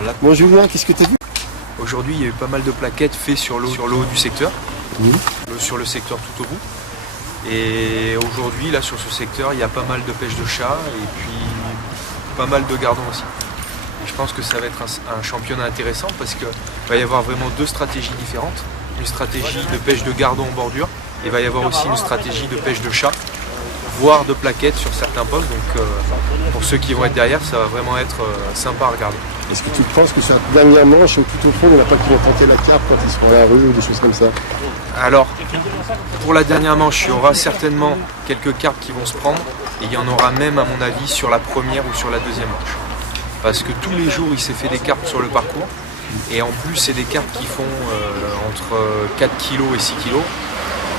Alors là, bon Julien, qu'est-ce que tu as vu? aujourd'hui, il y a eu pas mal de plaquettes faites sur l'eau du secteur, sur le secteur tout au bout. Et aujourd'hui, là, sur ce secteur, il y a pas mal de pêche de chat et puis pas mal de gardons aussi. Et je pense que ça va être un championnat intéressant parce qu'il va y avoir vraiment deux stratégies différentes. Une stratégie de pêche de gardons en bordure et il va y avoir aussi une stratégie de pêche de chat, voire de plaquettes sur certains postes. Donc pour ceux qui vont être derrière, ça va vraiment être sympa à regarder. Est-ce que tu penses que sur la dernière manche ou tout au fond, il n'y en a pas qui vont tenter la carpe quand ils seront à la rue ou des choses comme ça? Alors, pour la dernière manche, il y aura certainement quelques carpes qui vont se prendre et il y en aura même à mon avis sur la première ou sur la deuxième manche. Parce que tous les jours, il s'est fait des carpes sur le parcours et en plus, c'est des carpes qui font entre 4 kg et 6 kg.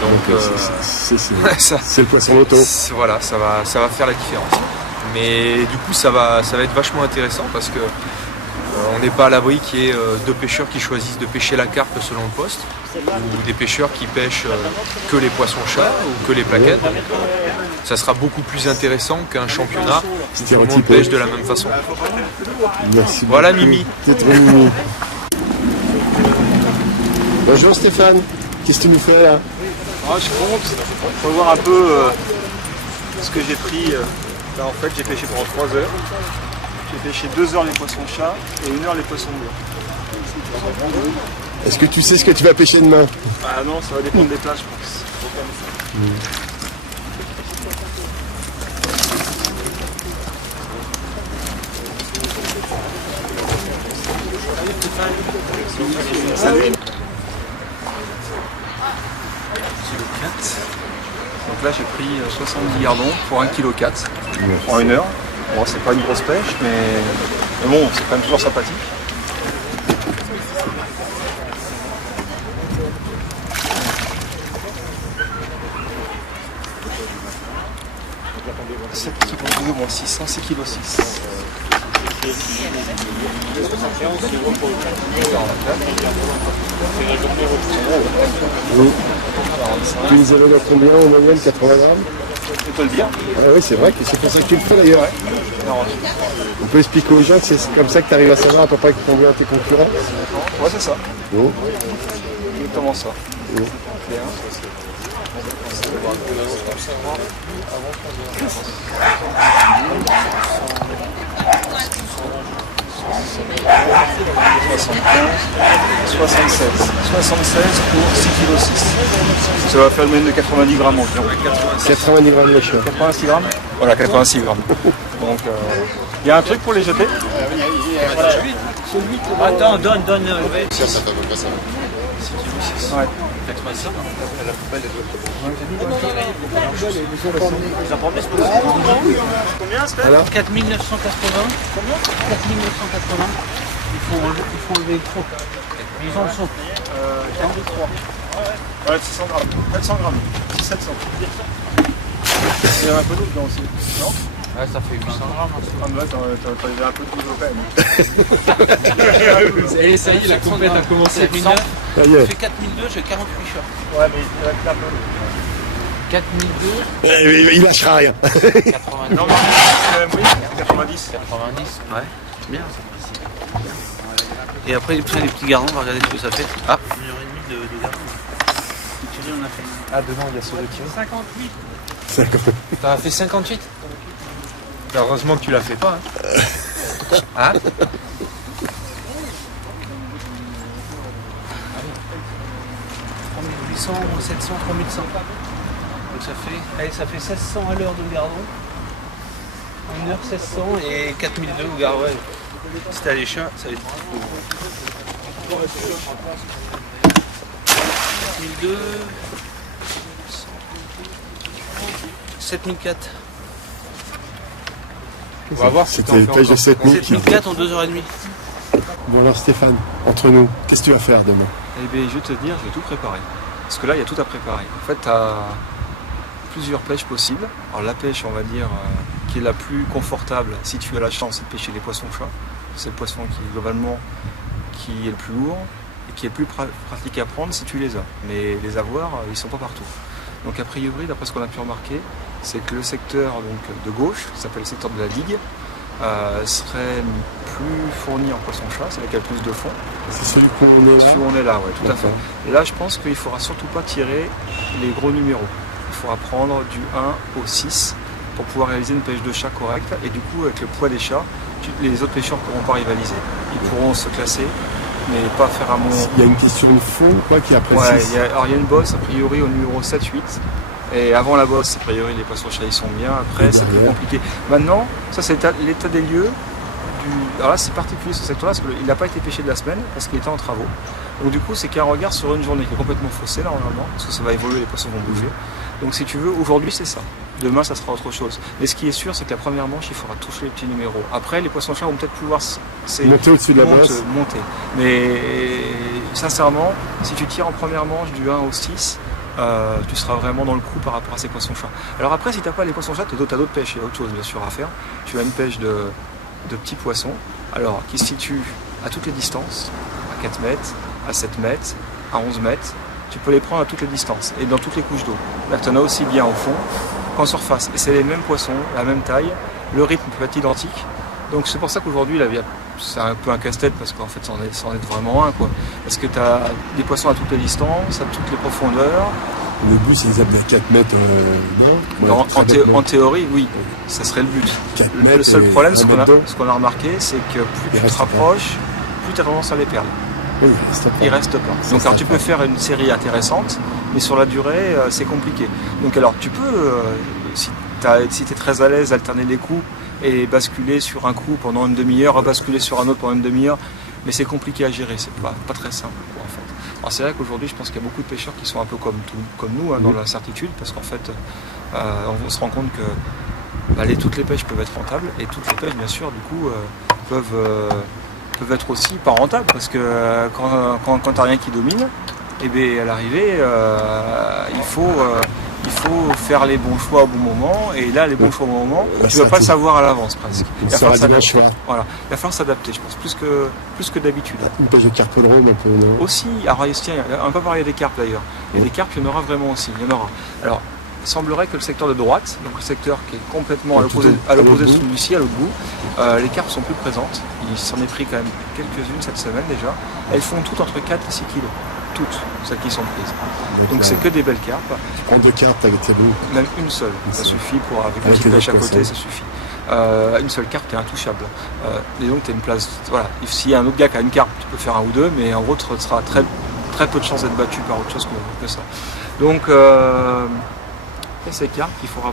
Donc, c'est le poisson auto. Voilà, ça va faire la différence. Mais du coup, ça va être vachement intéressant parce que on n'est pas à l'abri qu'il y ait deux pêcheurs qui choisissent de pêcher la carpe selon le poste ou des pêcheurs qui pêchent que les poissons-chats ou que les plaquettes. Ça sera beaucoup plus intéressant qu'un championnat où tout le monde pêche de la même façon. Merci voilà beaucoup. Mimi. Mimi. Bonjour Stéphane, qu'est-ce que tu nous fais là? Je compte, il faut voir un peu ce que j'ai pris. Là, en fait, j'ai pêché pendant 3 heures. J'ai pêché 2 heures les poissons-chats et 1 heure les poissons bleus. Est-ce que tu sais ce que tu vas pêcher demain? Ah non, ça va dépendre des plages, je pense. Salut. Donc là j'ai pris 70 gardons pour 1,4 kg en 1 heure. Bon, c'est pas une grosse pêche, mais bon, c'est quand même toujours sympathique. « 7 kg 2, moins 600, 6 kg 6. » Oui. Tu nous avais dans combien en moyenne? 80 grammes? Tu peux le dire. Ah oui, c'est vrai que c'est pour ça que tu le fais d'ailleurs. On peut expliquer aux gens que c'est comme ça que tu arrives à savoir à peu près combien tes concurrents? Ouais, c'est ça. Oh. Exactement ça. Oh. 76 pour 6 kg 6. Ça va faire le même de 90 grammes environ. 90 grammes de chat. 86 grammes. Voilà, 86 grammes. Donc, il y a un truc pour les jeter? Attends, donne. Ça fait à peu près ça. Ouais. Combien c'est? Alors 4980. Combien 4980. Il faut enlever trop. Ils en sont. 43. Ouais, 600 grammes. 400 grammes. 700. Il y a un peu d'eau dedans aussi. Non? Ouais, ça fait 800 grammes. Ah, mais là, t'as un peu de boulot quand même. Et ça y est, la compète a commencé. 4009. Ça y est. Ça fait 4002, j'ai 48 chats. Ouais, mais il va être un peu. 4002. Il lâchera rien. 90. Non, mais oui, 90. 90. Ouais, c'est bien. Et après, les petits gardons, on va regarder ce que ça fait. Ah, 1h30 de gardons. On a fait. Ah, dedans, il y a sur le tir. 58. 50. T'as fait 58? Heureusement que tu l'as fait pas. Hein? 3800, 700, 3100. Donc ça fait 1600 à l'heure de gardon. 1 heure 1600 et 4002 au gardon. Ouais. Si t'as les chats, ça va être 4002, 7004. On va voir si C'était t'en une fais pêche de encore. 7000 kilos. 7004 en 2h30. Bon alors Stéphane, entre nous, qu'est-ce que tu vas faire demain? Eh bien, je vais te dire, je vais tout préparer. Parce que là, il y a tout à préparer. En fait, tu as plusieurs pêches possibles. Alors, la pêche, on va dire, qui est la plus confortable, si tu as la chance, c'est de pêcher les poissons-chats. C'est le poisson qui, globalement, qui est le plus lourd et qui est le plus pratique à prendre si tu les as. Mais les avoir, ils ne sont pas partout. Donc, a priori, d'après ce qu'on a pu remarquer, c'est que le secteur donc, de gauche, qui s'appelle le secteur de la digue, serait plus fournie en poisson-chat, c'est là qu'il y a le plus de fond. C'est celui qu'on est là. Celui où on est là, ouais, tout à fait. D'accord. Et là, je pense qu'il ne faudra surtout pas tirer les gros numéros. Il faudra prendre du 1 au 6 pour pouvoir réaliser une pêche de chat correcte. Et du coup, avec le poids des chats, les autres pêcheurs ne pourront pas rivaliser. Ils pourront se classer, mais pas faire un bon... Il y a une question de fond, quoi, qui apprécie. Ouais, il y a une bosse, a priori, au numéro 7-8. Et avant la bosse, a priori, les poissons-chats, ils sont bien. Après, c'est plus compliqué. Maintenant, ça, c'est l'état des lieux. Alors là, c'est particulier ce secteur-là, parce qu'il n'a pas été pêché de la semaine, parce qu'il était en travaux. Donc du coup, c'est qu'un regard sur une journée qui est complètement faussée, là, normalement, parce que ça va évoluer, les poissons vont bouger. Donc si tu veux, aujourd'hui, c'est ça. Demain, ça sera autre chose. Mais ce qui est sûr, c'est que la première manche, il faudra toucher les petits numéros. Après, les poissons-chats vont peut-être pouvoir monter au-dessus de la bosse. Monter. Mais sincèrement, si tu tires en première manche du 1 au 6, tu seras vraiment dans le coup par rapport à ces poissons-chats. Alors après, si tu n'as pas les poissons-chats, tu as d'autres pêches, il y a autre chose, bien sûr, à faire. Tu as une pêche de petits poissons, alors qui se situent à toutes les distances, à 4 mètres, à 7 mètres, à 11 mètres. Tu peux les prendre à toutes les distances et dans toutes les couches d'eau. Là, tu en as aussi bien au fond qu'en surface. Et c'est les mêmes poissons, la même taille, le rythme peut être identique. Donc c'est pour ça qu'aujourd'hui, c'est un peu un casse-tête parce qu'en fait, c'en est vraiment un, quoi. Parce que tu as des poissons à toutes les distances, à toutes les profondeurs. Le but, c'est qu'ils aient 4 mètres, non, en théorie, oui, ça serait le but. Le seul problème, ce qu'on a remarqué, c'est que plus tu te rapproches, plus tu as tendance à les perdre. Oui, il reste pas. Donc alors, tu peux faire une série intéressante, mais sur la durée, c'est compliqué. Donc alors, tu peux, si tu es très à l'aise, alterner les coups et basculer sur un coup pendant une demi-heure, rebasculer sur un autre pendant une demi-heure, mais c'est compliqué à gérer, c'est pas très simple, quoi, en fait. Alors c'est vrai qu'aujourd'hui, je pense qu'il y a beaucoup de pêcheurs qui sont un peu comme nous, hein, dans l'incertitude, parce qu'en fait, on se rend compte que toutes les pêches peuvent être rentables, et toutes les pêches, bien sûr, du coup, peuvent être aussi pas rentables, parce que quand tu n'as rien qui domine, et bien à l'arrivée, il faut faire les bons choix au bon moment, et là, les bons choix au bon moment, tu ne vas pas le savoir à l'avance presque. Il va falloir s'adapter, je pense, plus que d'habitude. Une pêche de carpodrome un peu, non ? Aussi, alors tiens, on va parler des carpes d'ailleurs. Il y a des carpes, il y en aura vraiment aussi, il y en aura. Alors, il semblerait que le secteur de droite, donc le secteur qui est complètement à l'opposé de celui-ci, à l'autre bout, les carpes sont plus présentes. Il s'en est pris quand même quelques-unes cette semaine déjà. Elles font toutes entre 4 et 6 kilos. Toutes, celles qui sont prises. Donc c'est que des belles carpes. Tu prends 2 carpes avec tes bouts. Même une seule, ça suffit pour avec une petite pêche à côté, ça suffit. Une seule carpe, t'es intouchable. Et donc t'as une place. Voilà. S'il y a un autre gars qui a une carpe, tu peux faire un ou deux, mais en gros tu seras très, très peu de chances d'être battu par autre chose que ça. Donc ces carpes, il ne faudra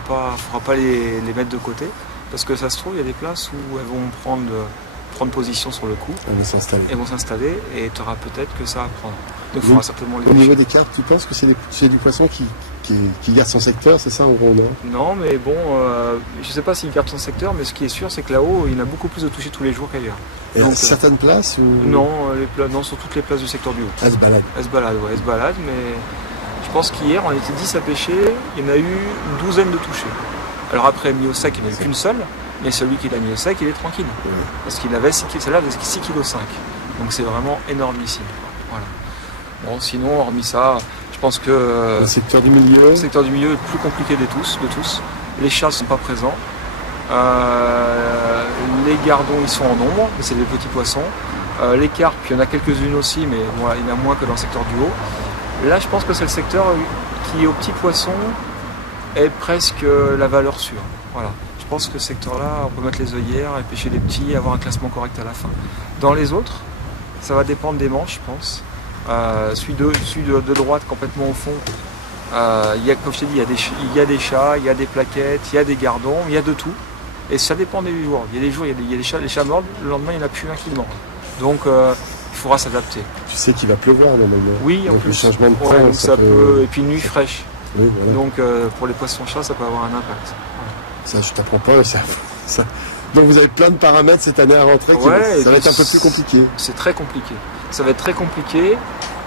pas les mettre de côté, parce que ça se trouve, il y a des places où elles vont prendre position sur le coup. Elles vont s'installer et tu auras peut-être que ça à prendre. Donc il faudra certainement les Au niveau des carpes, tu penses que c'est du poisson qui garde son secteur, c'est ça en gros, non ? Non, mais bon, je ne sais pas s'il garde son secteur, mais ce qui est sûr, c'est que là-haut, il y en a beaucoup plus de touchés tous les jours qu'ailleurs. Et donc, certaines places ou... Non, sur toutes les places du secteur du haut. Elles se baladent. Elles se baladent, mais je pense qu'hier, on était 10 à pêcher, il y en a eu une douzaine de touchés. Alors après, mis au sec, il n'y en a eu qu'une seule, mais celui qui l'a mis au sec, il est tranquille. Ouais. Parce qu'il avait 6,5 kg. Donc c'est vraiment énormissime. Voilà. Bon, sinon, hormis ça, je pense que... Le secteur du milieu est le plus compliqué de tous. Les chats ne sont pas présents. Les gardons, ils sont en nombre, mais c'est des petits poissons. Les carpes, il y en a quelques-unes aussi, mais bon, il y en a moins que dans le secteur du haut. Là, je pense que c'est le secteur qui, aux petits poissons, est presque la valeur sûre. Voilà. Je pense que ce secteur-là, on peut mettre les œillères et pêcher des petits et avoir un classement correct à la fin. Dans les autres, ça va dépendre des manches, je pense. Celui de droite, complètement au fond, comme je t'ai dit, il y a des chats, il y a des plaquettes, il y a des gardons, il y a de tout. Et ça dépend des jours. Il y a des jours, il y a des chats, les chats mordent, le lendemain, il n'y en a plus un qui mord. Donc, il faudra s'adapter. Tu sais qu'il va pleuvoir normalement. Oui, en donc, plus. Le changement de temps, ça peut... Et puis une nuit fraîche. Oui, voilà. Donc pour les poissons-chats, ça peut avoir un impact. Voilà. Ça, je t'apprends pas. Ça... Donc vous avez plein de paramètres cette année à rentrer. Ça va être un peu plus compliqué. C'est très compliqué. Ça va être très compliqué.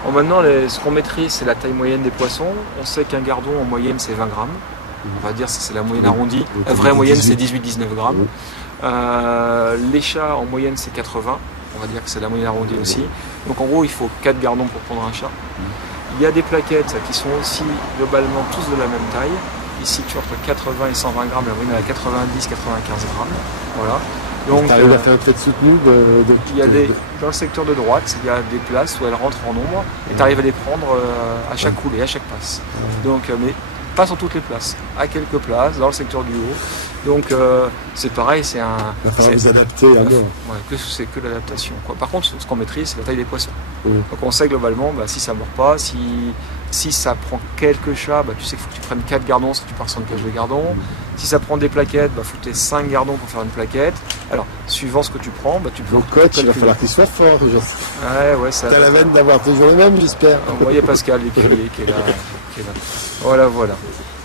Bon, maintenant, ce qu'on maîtrise, c'est la taille moyenne des poissons. On sait qu'un gardon, en moyenne, c'est 20 grammes. On va dire que c'est la moyenne arrondie. La vraie moyenne, c'est 18-19 grammes. Les chats, en moyenne, c'est 80. On va dire que c'est la moyenne arrondie aussi. Donc en gros, il faut 4 gardons pour prendre un chat. Il y a des plaquettes qui sont aussi globalement tous de la même taille. Ils se situent entre 80 et 120 grammes. La moyenne est à 90-95 grammes. Voilà. Donc, Tu arrives à faire un trait soutenu dans le secteur de droite, il y a des places où elles rentrent en ombre et tu arrives à les prendre à chaque coulée, à chaque passe. Donc, mais pas sur toutes les places, à quelques places, dans le secteur du haut. Donc c'est pareil, c'est un. Il va falloir vous adapter à l'heure. C'est que l'adaptation. Par contre, ce qu'on maîtrise, c'est la taille des poissons. Oui. Donc on sait globalement, si ça ne mord pas, si ça prend quelques chats, tu sais qu'il faut que tu prennes 4 gardons si tu pars sur une pêche de gardon. Si ça prend des plaquettes, il faut que tu aies 5 gardons pour faire une plaquette. Alors, suivant ce que tu prends, tu peux. Donc coach, il va falloir qu'il soit fort. Ouais, ça. T'as la veine d'avoir toujours les mêmes, j'espère. Il y a Pascal l'écuyer qui est là. Voilà.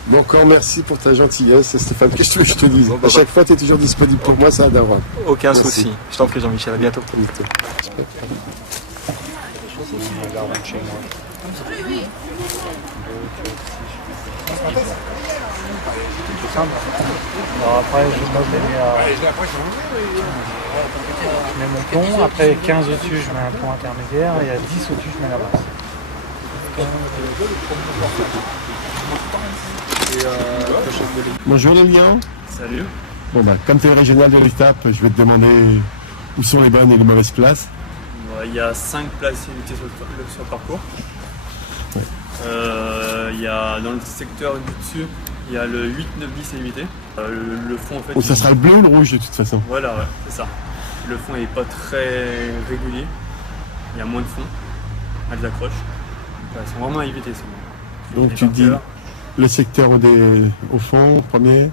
Bon, encore merci pour ta gentillesse, Stéphane, que je te dise. À chaque fois, tu es toujours disponible pour moi, ça a d'avoir. Aucun souci. Je t'en prie, Jean-Michel, à bientôt. Alors après, je mets mon plomb, après 15 au-dessus, je mets un plomb intermédiaire, et à 10 au-dessus, je mets la base. Bonjour Lilian. Salut. Bon comme tu es régional de l'étape, je vais te demander où sont les bonnes et les mauvaises places. Il y a 5 places limitées sur le parcours. Ouais. Il y a dans le secteur du dessus, il y a le 8, 9, 10 limité. Le fond en fait. Ça sera le bleu ou le rouge de toute façon. Voilà, ouais, c'est ça. Le fond n'est pas très régulier. Il y a moins de fond. Elles accrochent. Elles sont vraiment à éviter. Donc tu dis le secteur au fond, premier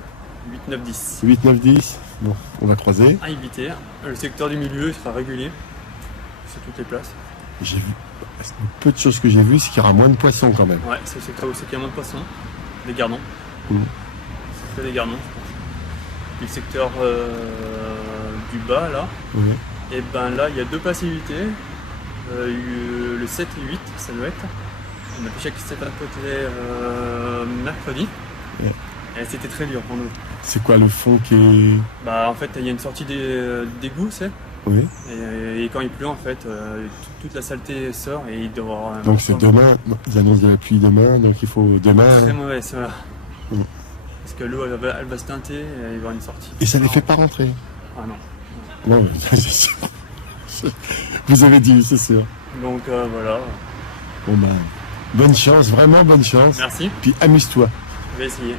8, 9, 10. 8, 9, 10. Bon, on va croiser. À éviter. Le secteur du milieu il sera régulier sur toutes les places. J'ai vu peu de choses que j'ai vues, c'est qu'il y aura moins de poissons quand même. Ouais, c'est le secteur où il y a moins de poissons. Des gardons. C'est que des gardons, je pense. Puis le secteur du bas là. Ouais. Et ben là il y a 2 places limitées. Le 7 et 8, ça doit être. On a pêché avec cette côté mercredi. Ouais. Et c'était très dur pour nous. C'est quoi le fond qui est. En fait il y a une sortie d'égout, c'est. Oui. Et quand il pleut en fait, toute la saleté sort et il doit y avoir. Donc c'est demain, ils annoncent de la pluie demain, donc il faut demain. Très mauvais, ça. Parce que l'eau elle va se teinter et il va y avoir une sortie. Et ça ne les fait pas rentrer. Ah non. Non, vous avez dit, c'est sûr. Donc voilà. Bon bonne chance, vraiment bonne chance. Merci. Puis amuse-toi. Je vais essayer.